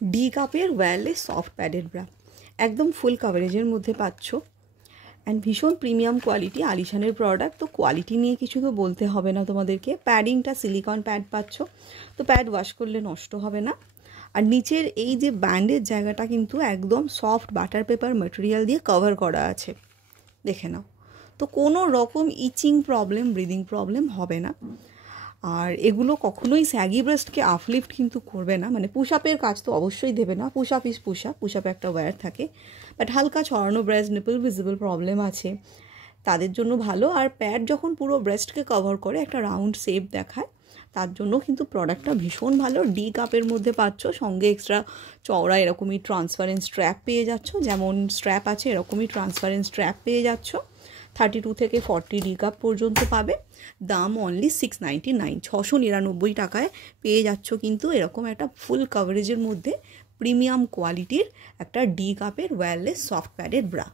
D কাপের wireless soft padded bra, একদম ফুল কাভারেজের মধ্যে পাচ্ছ অ্যান্ড ভীষণ প্রিমিয়াম কোয়ালিটি, আলিশানের প্রোডাক্ট, তো কোয়ালিটি নিয়ে কিছু তো বলতে হবে না তোমাদেরকে। প্যাডিংটা সিলিকন প্যাড পাচ্ছ, তো প্যাড ওয়াশ করলে নষ্ট হবে না। আর নিচের এই যে ব্যান্ডের জায়গাটা কিন্তু একদম সফট বাটার পেপার ম্যাটেরিয়াল দিয়ে কভার করা আছে, দেখে নাও। তো কোনো রকম ইচিং প্রবলেম, ব্রিদিং প্রবলেম হবে না। আর এগুলো কখনোই স্যাগি ব্রেস্টকে আপলিফট কিন্তু করবে না, মানে পুশ আপের কাজ তো অবশ্যই দেবে না। Push up is push up, push আপে একটা ওয়্যার থাকে, বাট হালকা ছড়ানো ব্রেস্ট, নিপল ভিজিবল প্রবলেম আছে তাদের জন্য ভালো। আর প্যাড যখন পুরো ব্রেস্টকে কভার করে একটা রাউন্ড শেপ দেখায়, তার জন্য কিন্তু প্রোডাক্টটা ভীষণ ভালো। ডি কাপের মধ্যে পাচ্ছ, সঙ্গে এক্সট্রা চওড়া এরকমই ট্রান্সপারেন্ট স্ট্র্যাপ পেয়ে যাচ্ছ, যেমন স্ট্র্যাপ আছে এরকমই ট্রান্সপারেন্ট স্ট্র্যাপ পেয়ে যাচ্ছ। 32 থেকে 40 ডি কাপ পর্যন্ত পাবে। দাম অনলি 699, 699 টাকায় পেয়ে যাচ্ছ কিন্তু এরকম একটা ফুল কাভারেজের মধ্যে প্রিমিয়াম কোয়ালিটির একটা ডি কাপের ওয়্যারলেস সফট প্যাডেড ব্রা।